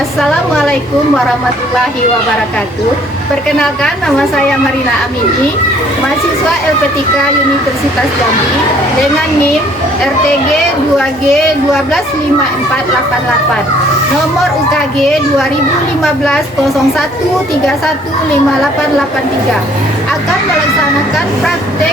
Assalamualaikum warahmatullahi wabarakatuh. Perkenalkan, nama saya Marina Amini, mahasiswa LP3 Universitas Jambi dengan NIM RTG 2G 125488, nomor UKG 2015-01315883, akan melaksanakan praktek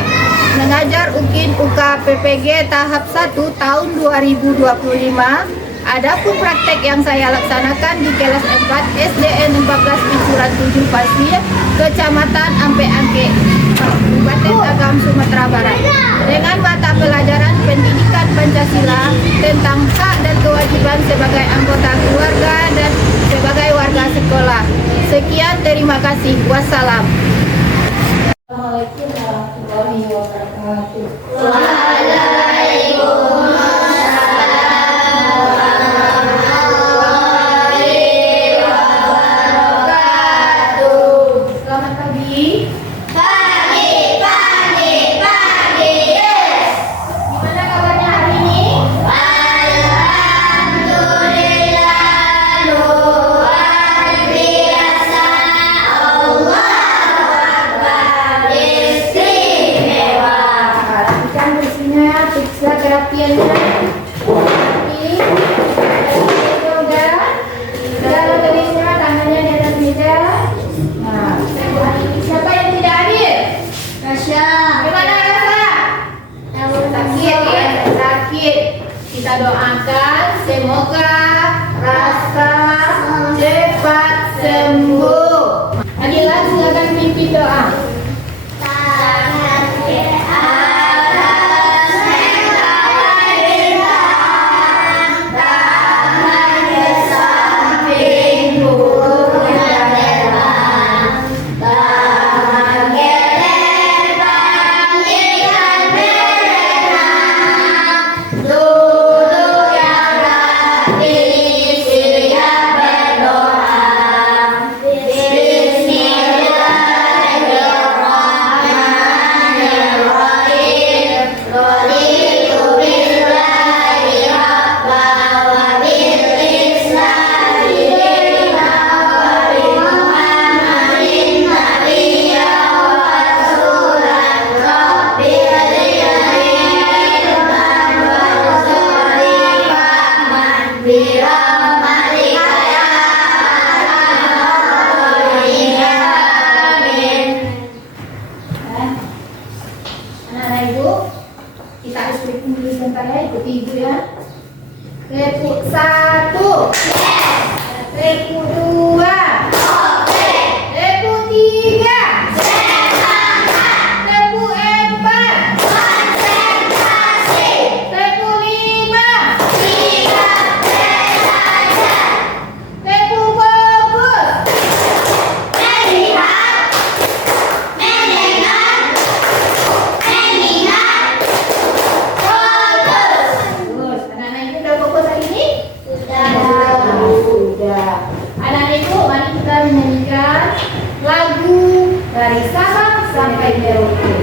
mengajar UKIN UK PPG tahap 1 tahun 2025. Adapun praktek yang saya laksanakan di kelas 4 SDN 14 Picuran 7 Pasir, Kecamatan Ampe Angke, Kabupaten Agam, Sumatera Barat, dengan mata pelajaran pendidikan Pancasila tentang hak dan kewajiban sebagai anggota keluarga dan sebagai warga sekolah. Sekian, terima kasih. Wassalam. Assalamualaikum warahmatullahi wabarakatuh. Kita doakan semoga Rasa cepat sembuh. Adilah, silakan pimpin doa. Kita harus berkumpul sebentar ya, ikuti ibu ya. Reput 1, reput 2, reput 3, reput 4, reput 5, reput fokus, menyanyikan lagu dari Sabang sampai Merauke.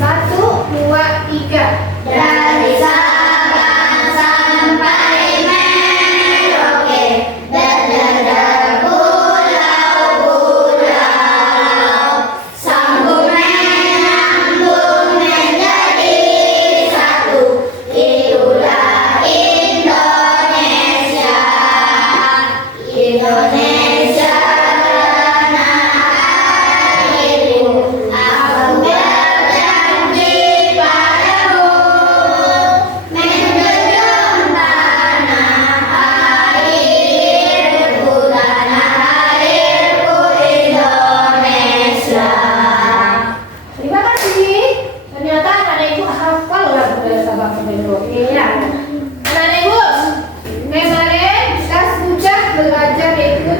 1, 2, 3. Dari Sabang sampai Merauke, berderet pulau-pulau, sambung menyambung menjadi satu. Itulah Indonesia. Indonesia. Anak-anak ibu, kemarin kita sudah belajar yaitu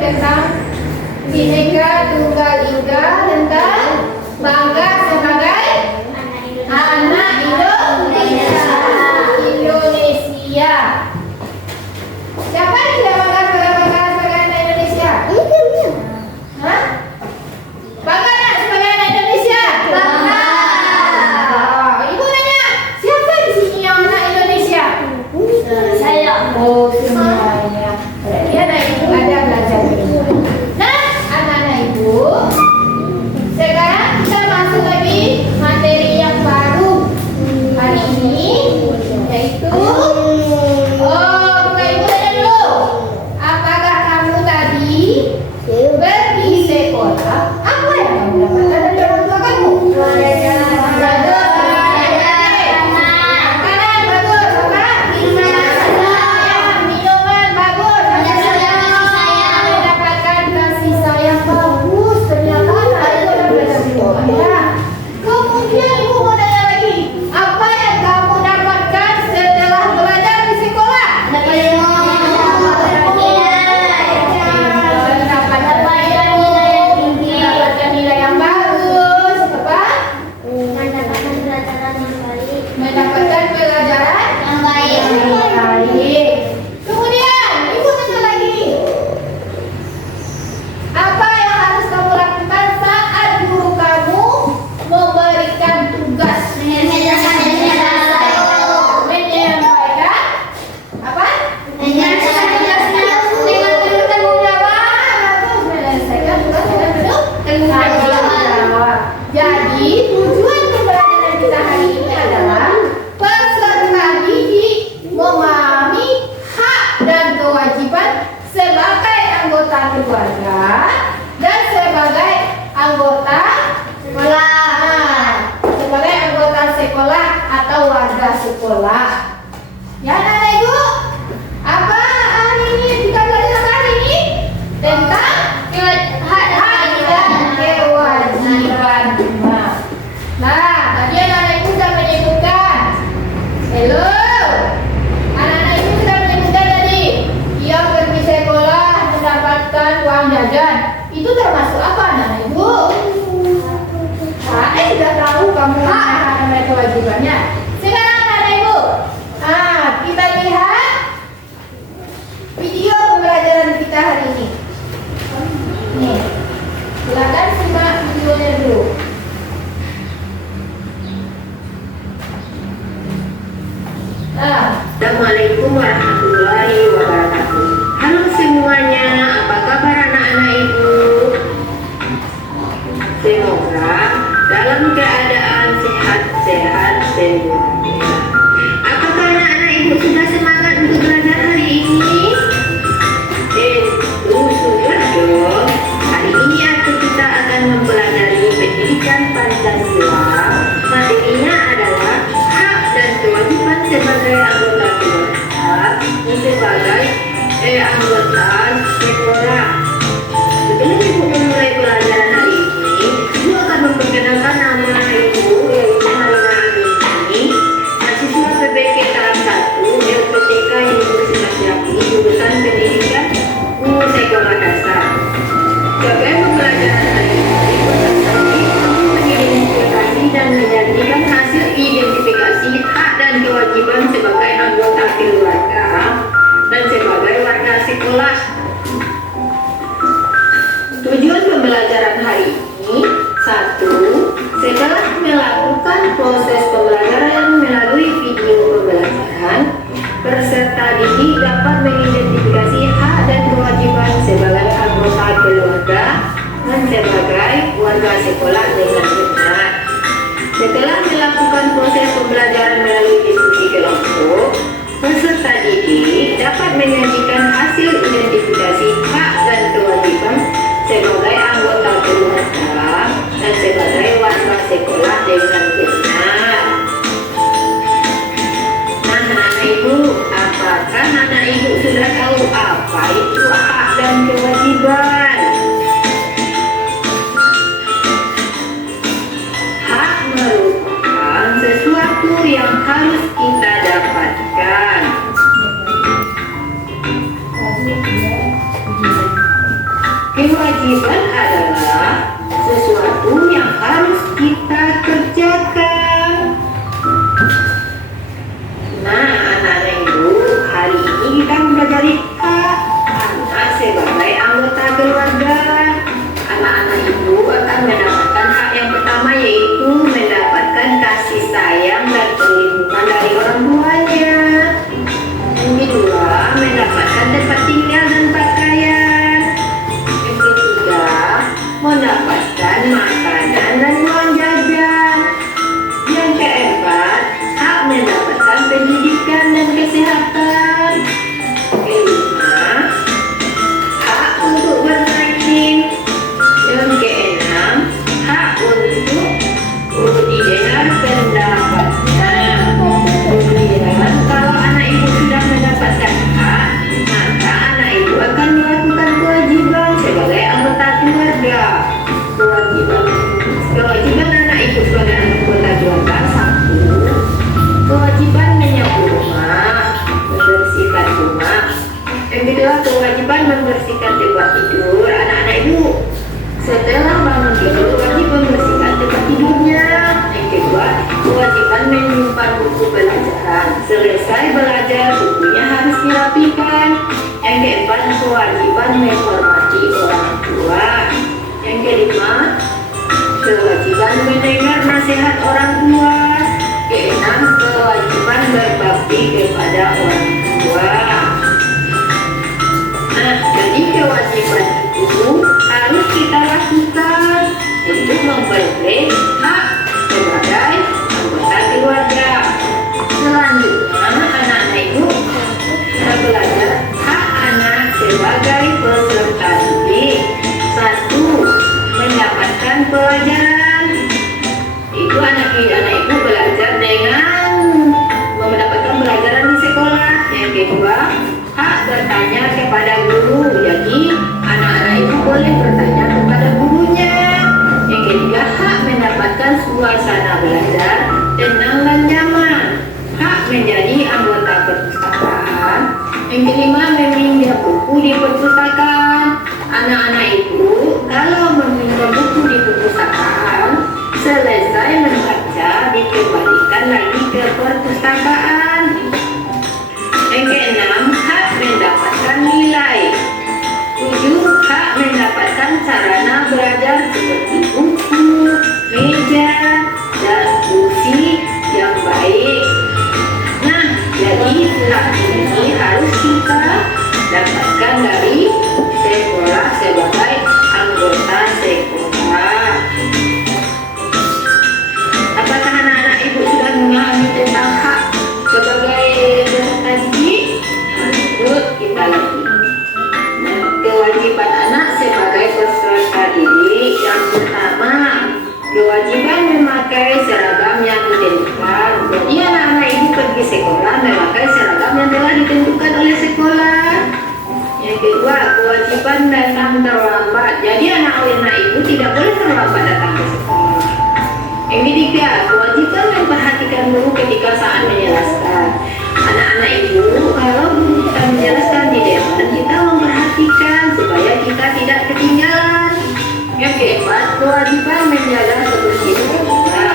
keluarga dan sebagai anggota sekolah. Sebagai anggota sekolah atau warga sekolah. Ya, Anak Ibu, apa hari ini kita belajar hari ini tentang hak dan kewajiban. Nah, tadi Anak Ibu sudah menyebutkan. Halo, anak-anak Ibu sudah menyebutkan tadi yang pergi sekolah mendapatkan uang jajan. Itu termasuk apa, Anak Ibu? Sudah tahu kamu hak dan kewajibannya. Sekarang Anak Ibu, kita lihat video pembelajaran kita hari ini. Nih, silakan simak videonya dulu. Assalamualaikum warahmatullahi wabarakatuh. Halo semuanya, apa kabar anak-anak Ibu? Semoga dalam keadaan sehat-sehat semuanya. Apakah anak-anak Ibu sudah semangat untuk belajar hari ini? Sudah dong. Hari ini kita akan mempelajari pendidikan Pancasila. Materinya adalah hak dan kewajiban sebagai anggota keluarga dan sebagai anggota sekolah. Sebelum Ibu memulai pelajaran hari ini, Ibu akan memperkenalkan nama Ibu, yaitu Marina Amini, mahasiswa PBG tahap 1 LPTK Universitas Yapi, jurusan Pendidikan Sekolah Dasar. Sebagai pembelajaran hari ini, mengidentifikasi dan menyajikan hasil identifikasi hak dan kewajiban sebagai anggota keluarga dan sebagai warga sekolah. Tujuan pembelajaran hari ini: 1. Setelah melakukan proses pembelajaran melalui video pembelajaran, peserta didik dapat mengidentifikasi hak dan kewajiban sebagai anggota keluarga dan sebagai warga sekolah dengan benar. Setelah melakukan proses pembelajaran melalui diskusi kelompok, peserta didik dapat menyajikan hasil identifikasi hak dan kewajiban sebagai anggota keluarga dan sebagai warga sekolah dengan benar. Nah, anak Ibu, apakah anak Ibu sudah tahu apa itu hak dan kewajiban? Hak merupakan sesuatu yang harus kita dapatkan. Kewajiban adalah sesuatu yang harus kita kerjakan. Nah, anak-anak Ibu, hari ini kita mempelajari hak anak sebagai anggota keluarga. Anak-anak Ibu akan mendapatkan hak yang pertama, yaitu mendapatkan kasih sayang dan perlindungan dari orang tuanya. Yang kedua, mendapatkan tempat tinggal dan pakaian. Yang ketiga, mendapatkan makanan dan uang jajan. Yang keempat, hak mendapatkan pendidikan dan kesehatan. Kelima, hak untuk bersaing. Yang keenam, hak untuk didengar pendapatnya. Kemudian, kalau anak Ibu sudah mendapatkan hak, maka anak Ibu akan melakukan kewajiban sebagai anggota keluarga. Kewajiban anak Ibu sebagai anggota keluarga: 1. Kewajiban menyapu rumah, membersihkan rumah. Yang kedua, kewajiban membersihkan tempat tidur anak-anak Ibu. Setelah bangun tidur, wajib membersihkan tempat tidurnya. Yang kedua, kewajiban menyimpan buku pelajaran. Selesai belajar, bukunya harus dirapikan. Yang keempat, kewajiban menghormati orang tua. Yang kelima, kewajiban mendengar nasihat orang tua. Keenam, kewajiban berbakti kepada orang tua. Nah, jadi kewajiban itu harus kita lakukan untuk memperoleh hak sebagai anggota keluarga. Selanjutnya, anak-anak Ibu kita belajar hak anak sebagai peserta didik. kewajiban memakai seragam yang ditentukan. Jadi anak-anak ibu pergi sekolah memakai seragam yang telah ditentukan oleh sekolah. Yang kedua, kewajiban datang terlambat. Jadi anak-anak ibu tidak boleh terlambat datang ke sekolah. Yang ketiga, kewajiban memperhatikan guru ketika saat menjelaskan. Anak-anak ibu, kalau guru kita menjelaskan di depan, kita memperhatikan supaya kita tidak ketinggalan. Yang keempat, kewajiban menjaga kebersihan sekolah.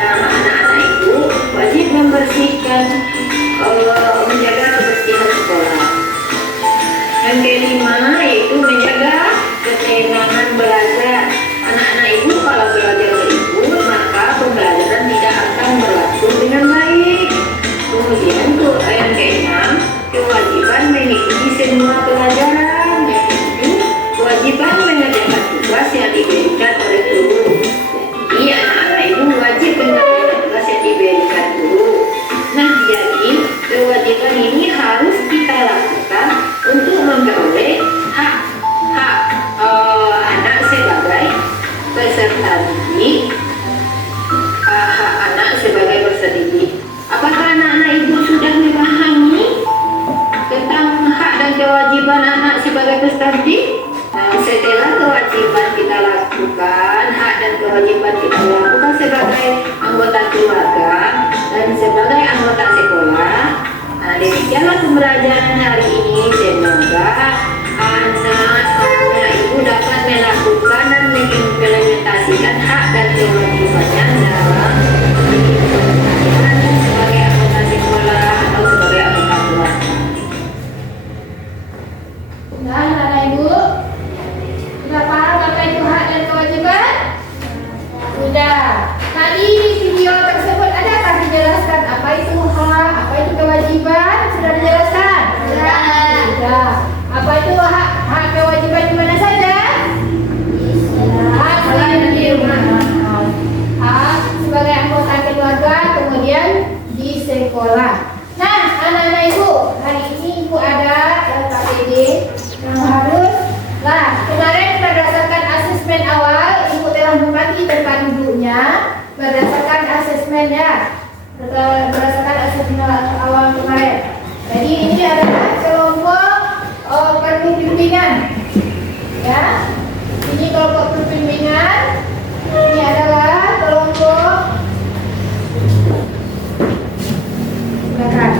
Nah, anak-anak ibu wajib membersihkan, menjaga kebersihan sekolah. Yang kelima, yaitu menjaga ketenangan belajar. Anak-anak ibu kalau belajar berikut, maka pembelajaran tidak akan berlangsung dengan baik. Kemudian yang keenam, kewajiban mengikuti semua pelajaran. Yang ketujuh, kewajiban mengerjakan tugas yang diberikan oleh guru. Jadi anak-anak ibu wajib mengerjakan tugas yang diberikan guru. Nah, jadi kewajiban ini harus kita lakukan untuk memperoleh hak anak sebagai peserta didik, hak anak sebagai peserta didik. Apakah anak-anak ibu sudah memahami tentang hak dan kewajiban anak sebagai peserta didik? Nah, setelah kewajiban kita lakukan, hak dan kewajiban kita lakukan sebagai anggota keluarga dan sebagai anggota sekolah. Nah, demikianlah pembelajaran hari ini. Semoga anak-anak ibu dapat melakukan dan mengimplementasikan hak dan kewajibannya dalam sebagai anggota sekolah atau sebagai anggota keluarga. Nah, anak-anak ibu, sudah paham apa itu hak dan kewajiban? Sudah. Tadi di video tersebut adakah dijelaskan apa itu hak, apa itu kewajiban? Sudah dijelaskan? Sudah. Apa itu hak kewajiban di mana saja? Hak selain di rumah. Hak sebagai anggota keluarga, kemudian di sekolah. Nah, anak-anak ibu, hari ini ibu ada LKPD yang harus. Nah, kemarin berdasarkan asesmen awal, ibu telah membagi tempat duduknya berdasarkan asesmennya, berdasarkan asesmen awal kemarin. Jadi ini adalah kelompok perbimbingan, ya. Ini kelompok perbimbingan. Ini adalah kelompok. Silakan,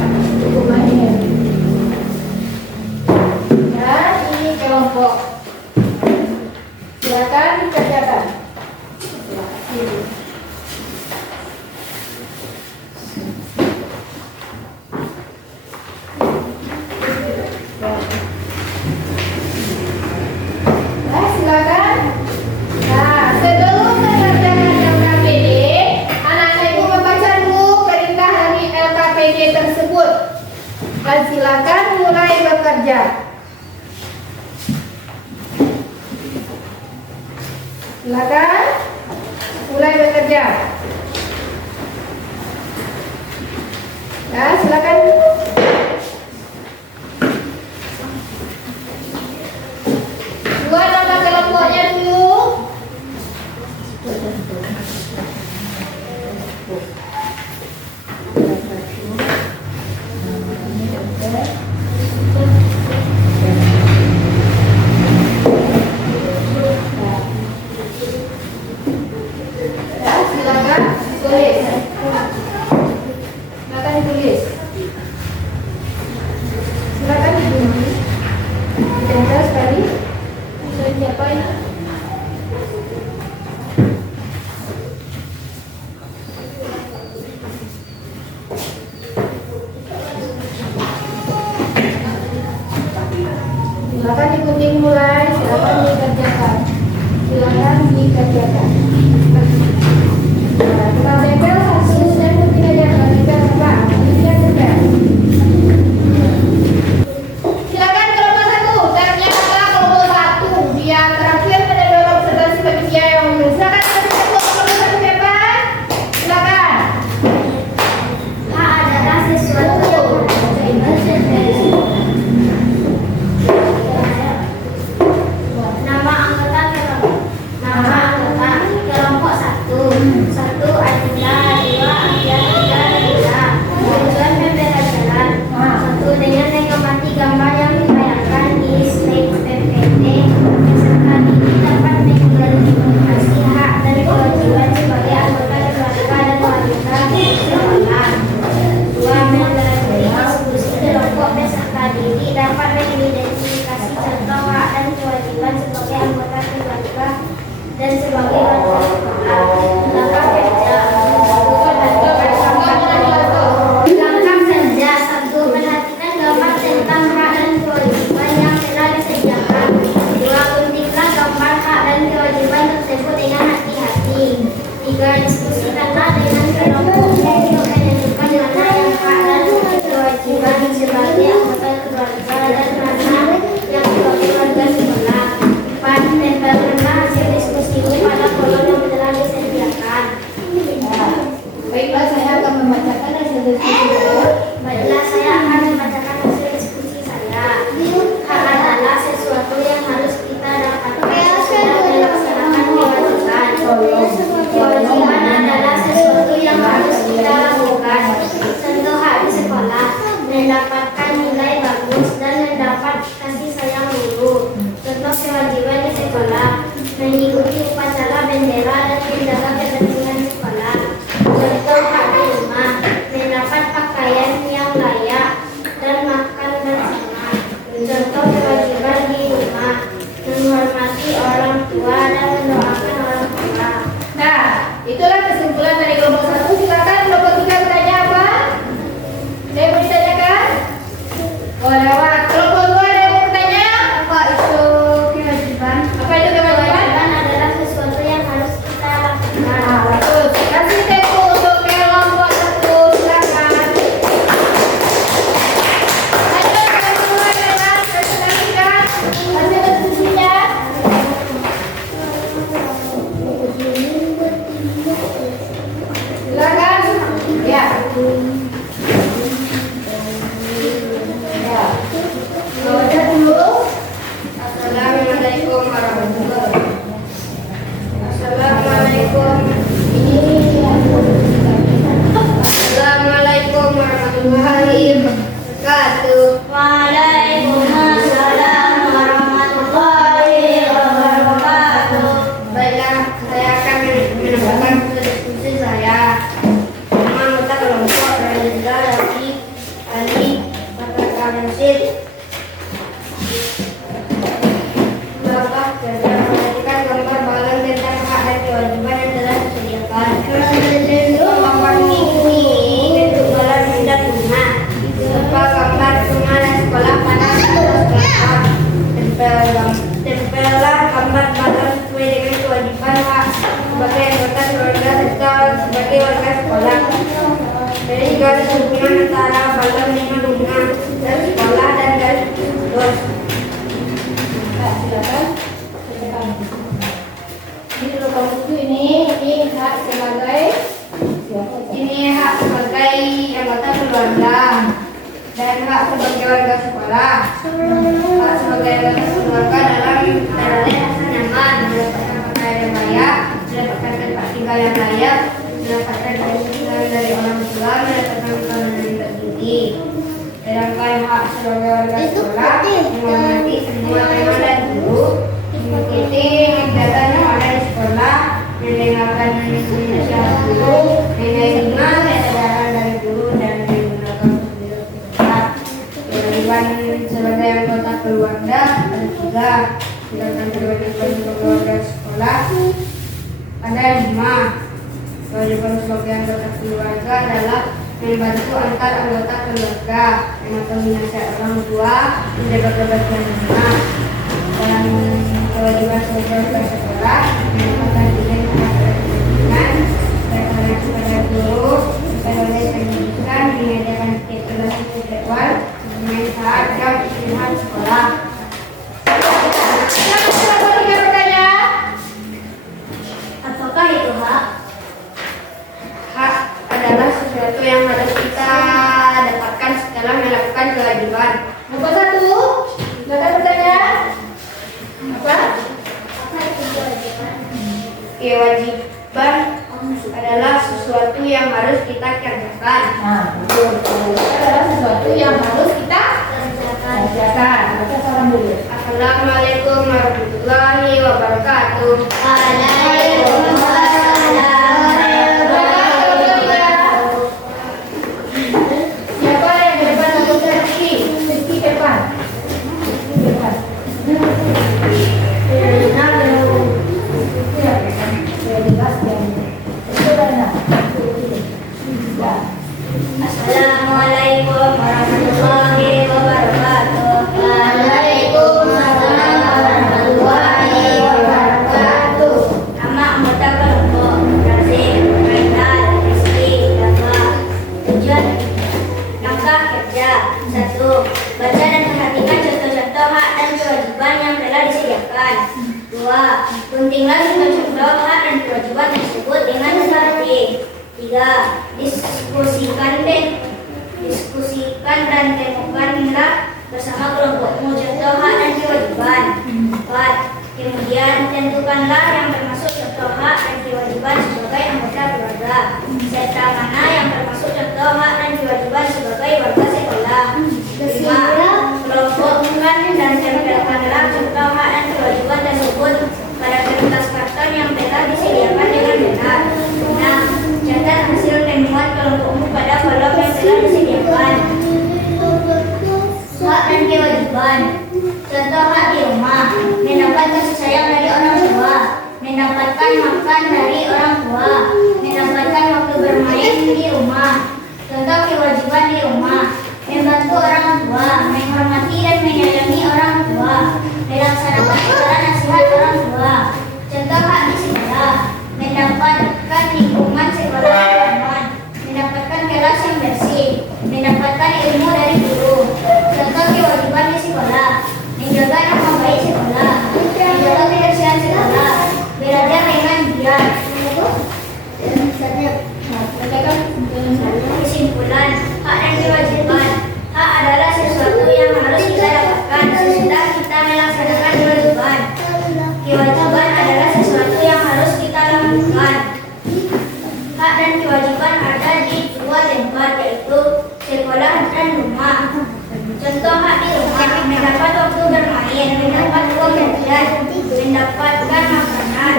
cukup banyak. Dan ini kelompok. Silakan dikerjakan. Terima kasih. Nah, silakan. Nah, sebelum mengerjakan LKPD, anak-anak ibu membaca dulu perintah dari LKPD tersebut. Dan silakan mulai bekerja. Silakan mulai bekerja. Ya, silakan. Buat nama kelompoknya dulu. Ya, silakan tulis. Silakan ditulis. Silakan ditulis. Ditempel sekali. Sudah diapain? Silakan digunting mulai. Silakan dikerjakan. Silakan dikerjakan. Nah, kita tempel satu, saya mungkin aja tempel apa? Ini tempel. Silakan kelompok satu, caranya apa? Kelompok satu, dia terakhir mendorong observasi bagi dia yang mundur. Silakan kelompok satu tempel. Silakan. Adalah sesuatu yang nama anggota kelompok 1. kewajiban di sekolah, mengikuti upacara bendera dan menjaga ketertiban sekolah. Contoh hak di rumah, mendapat pakaian yang layak dan makan bersama. Contoh kewajiban di rumah, menghormati orang tua dan mendoakan orang tua. Nah, itulah kesimpulan dari kelompok 1. Silakan kelompok 3 bertanya apa? Ada yang mau ditanyakan? Oh, lewat. Kelompok 2 ada yang mau bertanya? Apa itu kewajiban? Apa itu kewajiban? Kewajiban adalah sesuatu yang harus kita lakukan. Nah, betul. Kasih tempo untuk kelompok 1. Silakan. Ayo, kelompok 2 dengan presentasikan hasil diskusinya. Silakan. Ya. Ya. Baca dulu. Assalamualaikum warahmatullahi wabarakatuh. Assalamualaikum. Assalamualaikum warahmatullahi wabarakatuh. Waalaikumsalam warahmatullahi wabarakatuh. Baiklah, saya akan menambahkan diskusi saya. Nama anggota kelompok Reza, Rafi, Ali, Bapak Kamsil. Bapak kerja memperhatikan gambar balon tentang hak dan kewajiban yang telah disediakan. Gambar ini bentuk balon hendak rumah. Berupa gambar rumah dan sekolah pada sekolah. Tempellah gambar balon sesuai dengan kewajiban hak sebagai anggota keluarga serta sebagai warga sekolah. Dari garis hubungan antara balon dengan rumah dan sekolah dan garis dos. Silakan. Ini dulu kamu ini hak sebagai Ini hak sebagai anggota keluarga dan hak sebagai warga sekolah. Hak sebagai anggota keluarga dalam berada rasa nyaman, mendapatkan pakaian yang layak, mendapatkan tempat tinggal yang layak, mendapatkan dukungan dari orang tua, mendapatkan makanan yang tergizi. Sedangkan hak sebagai warga sekolah menghormati semua teman dan guru, mengikuti kegiatan yang ada di sekolah, mendengarkan nasihat guru, menerima kesadaran dari guru dan menggunakan prosedur tepat. Kewajiban sebagai anggota keluarga ada 3, sedangkan kewajiban sebagai warga sekolah ada 5. Kewajiban sebagai anggota keluarga adalah membantu antar anggota keluarga, mematuhi nasihat orang tua, menjaga kebersihan rumah. Dan kewajiban sebagai warga sekolah merupakan izin kepada lingkungan, berkoordinasi kepada guru, berbagai pendidikan, menyediakan kelas jadwal, dengan saat jam istirahat sekolah. Silakan kelompok 3 bertanya. Apakah itu hak? Hak adalah sesuatu yang harus kita dapatkan setelah melakukan kewajiban. Kelompok 1. Silakan bertanya. Apa? Apa itu kewajiban? Kewajiban adalah sesuatu yang harus kita kerjakan. Nah, betul. Itu adalah sesuatu yang harus kita kerjakan. Baca salam dulu. Assalamualaikum warahmatullahi wabarakatuh. Siapa yang di depan anggota Rizky? Rizky depan. Rizky depan. Assalamualaikum warahmatullahi wabarakatuh. Waalaikumsalam warahmatullahi wabarakatuh. Nama anggota kelompok Razif, Rainal, Rizky, Dafa. Tujuan langkah kerja 1. Baca dan perhatikan contoh-contoh hak dan kewajiban yang telah disediakan. 2. Guntinglah contoh-contoh hak dan kewajiban tersebut dengan seperti. 3. Diskusikan dan temukanlah bersama kelompokmu contoh hak dan kewajiban. 4. Kemudian tentukanlah yang termasuk contoh hak dan kewajiban sebagai anggota keluarga, serta mana yang termasuk contoh hak dan kewajiban sebagai warga sekolah. 5. Kelompokkan dan tempelkanlah contoh hak dan kewajiban rumah, mendapat kasih sayang dari orang tua, mendapatkan makan dari orang tua, mendapatkan waktu bermain di rumah. Contoh kewajiban di rumah: membantu orang tua, menghormati dan menyayangi orang tua, melaksanakan segala nasihat orang tua. Contoh hak di sekolah: mendapatkan lingkungan sekolah yang aman, mendapatkan kelas yang bersih, mendapatkan ilmu dari guru. Contoh kewajiban di sekolah: menjaga nama baik sekolah, menjaga kebersihan sekolah, belajar dengan giat. Kesimpulan: hak dan kewajiban. Hak adalah sesuatu yang harus kita dapatkan sesudah kita melaksanakan kewajiban. Kewajiban adalah sesuatu yang harus kita lakukan. Hak dan kewajiban ada di dua tempat, yaitu sekolah dan rumah. Contoh hak di rumah: mendapat waktu bermain, mendapat uang jajan, mendapatkan makanan.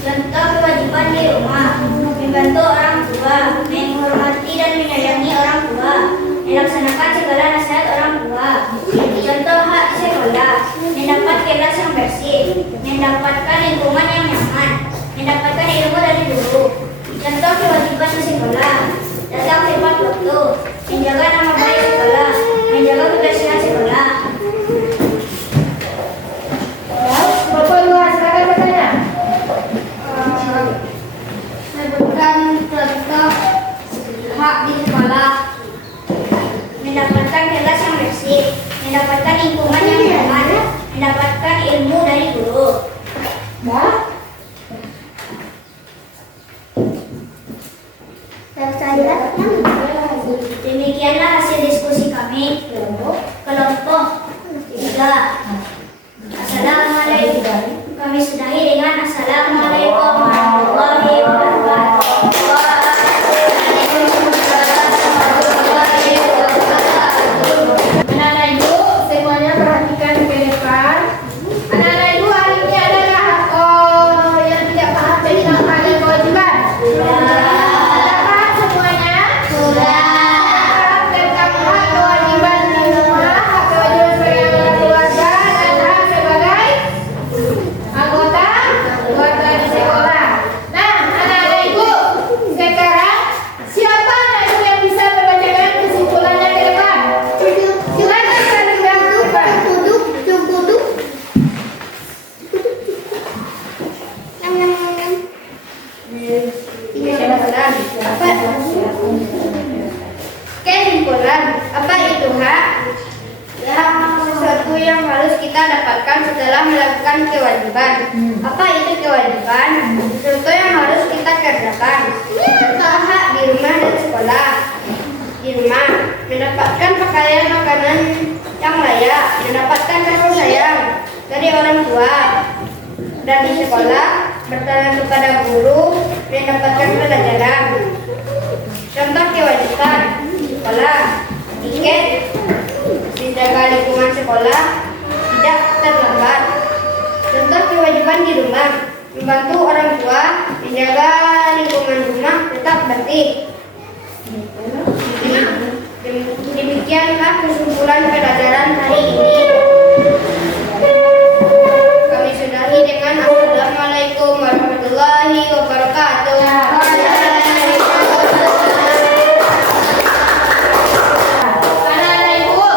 Contoh kewajiban di rumah: membantu orang tua, menghormati dan menyayangi orang tua, melaksanakan segala nasihat orang tua. Contoh hak sekolah: mendapat kelas yang bersih, mendapatkan lingkungan yang nyaman, mendapatkan ilmu dari guru. Contoh kewajiban di sekolah: datang tepat waktu, menjaga nama baik sekolah, menjaga kebersihan sekolah. Bapak Luar, silakan bertanya. Sebutkan contoh hak di sekolah: mendapatkan kelas yang bersih, mendapatkan lingkungan yang nyaman, mendapatkan ilmu dari guru. Demikianlah hasil diskusi kami. Kelompok 3. Assalamualaikum. Kami sudahi dengan Assalamualaikum warahmatullahi wabarakatuh. Anak-anak ibu, semuanya perhatikan ke depan. Anak-anak ibu, hari ini adalah yang tidak paham tentang hak dan kewajiban. Sudah paham semuanya? Sudah. Paham tentang hak kewajiban di rumah, hak kewajiban sebagai anggota keluarga, dan hak sebagai anggota di sekolah. Nah, anak-anak ibu, sekarang siapa anak ibu yang bisa membacakan kesimpulannya ke depan? Silakan terlebih dahulu, Pak. Duduk. Kesimpulan: apa itu hak? Hak sesuatu yang harus kita dapatkan setelah melakukan kewajiban. Apa itu kewajiban? Sesuatu yang harus kita kerjakan. Contoh hak di rumah dan sekolah. Di rumah: mendapatkan pakaian makanan yang layak, mendapatkan kasih sayang dari orang tua. Dan di sekolah: bertanya kepada guru, mendapatkan pelajaran. Contoh kewajiban sekolah: tiket, menjaga lingkungan sekolah, tidak terlambat. Contoh kewajiban di rumah: membantu orang tua, menjaga lingkungan rumah tetap bersih. Demikianlah kesimpulan pelajaran hari ini. Kami sudahi dengan Assalamualaikum warahmatullahi wabarakatuh. Anak-anak ibu,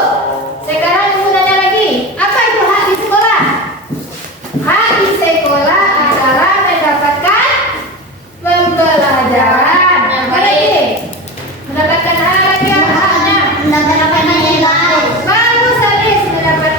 sekarang ibu tanya lagi, apa itu hak di sekolah? Hak di sekolah adalah mendapatkan pembelajaran. Apa lagi? Mendapatkan hak lagi apa haknya? Mendapatkan nilai. Bagus, Alis, mendapatkan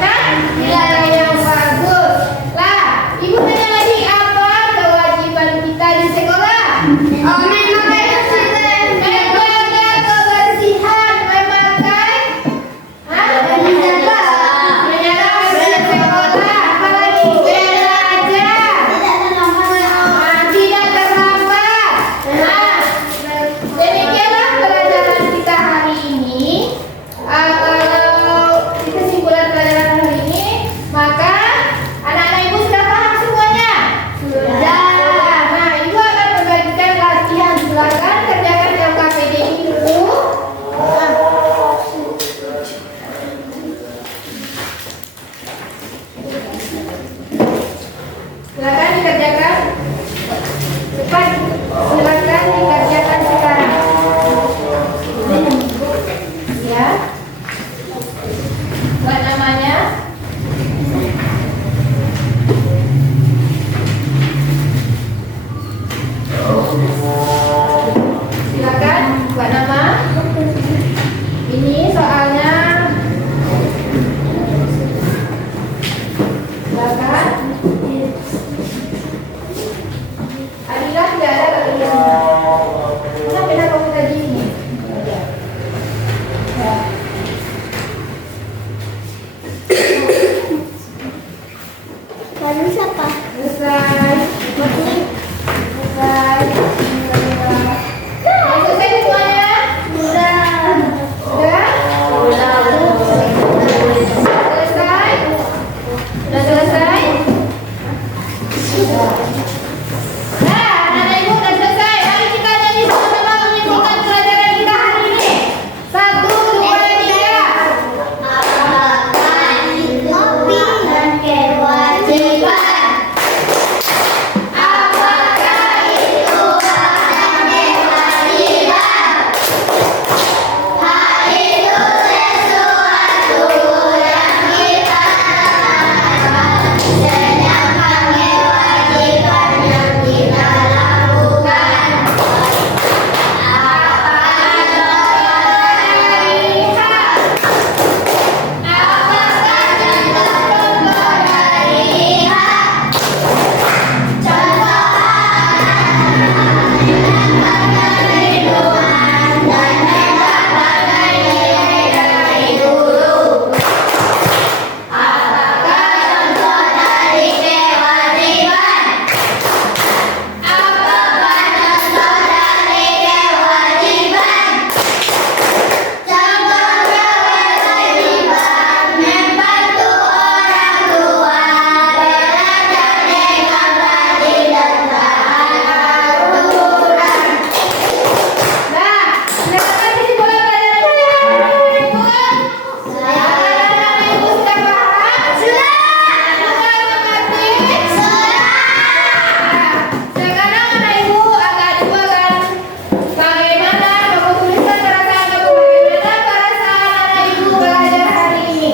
Silakan dikerjakan. Cepat, silakan dikerjakan sekarang. Ya. Buat namanya. Silakan buat nama. Ini soalnya. Silakan. Adilah tidak ada kalian. Mana beda kamu tadi ini? Ya. Lalu siapa? Selesai. Selesai. Yang selesai semuanya? Sudah. Sudah? Selesai? Sudah selesai? Nah, anak ibu sudah selesai. Mari kita nyanyi sama-sama menyaksikan pelajaran kita hari ini. 1, 2, 3. Apakah kopi dan kewajiban? Apakah itu hak dan kewajiban? Hak itu sesuatu yang kita lakukan, sedangkan kewajiban yang kita lakukan. Apakah dari hak? Apakah contoh dari hak? Contoh perlindungan dan mendapatkan nilai dari guru. Apakah contoh dari kewajiban? Apakah contoh dari kewajiban? Contoh kewajiban membantu orang tua belajar dengan rajin dan taat aturan. Nah, silakan kesimpulan pelajaran kita. Ibu. Saya Ibu sudah paham? sudah. Sudah mengerti? Sudah. Sekarang anak ibu akan bagaimana kamu tuliskan perasaan kamu, bagaimana perasaan anak ibu belajar hari ini.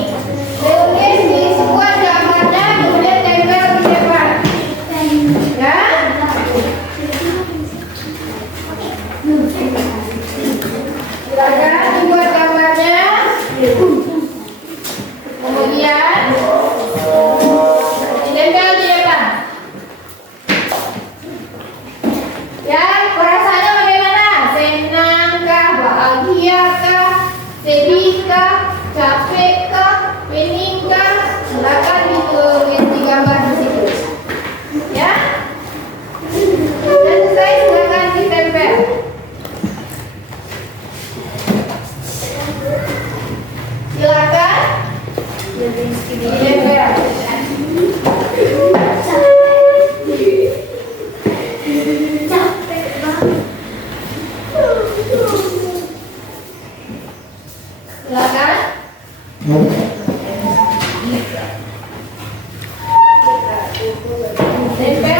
Tulis di sebuah gambarnya, kemudian tempel di depan. Ya? Silakan dibuat gambarnya. Kemudian ditempel di depan. Ya, perasaannya bagaimana? Senangkah, bahagiakah, sedihkah, capekkah, peningkah? Silakan ditulis di gambar di situ. Ya? Selesai, silakan ditempel. Silakan ditempel. Capek banget. Silakan. Tempel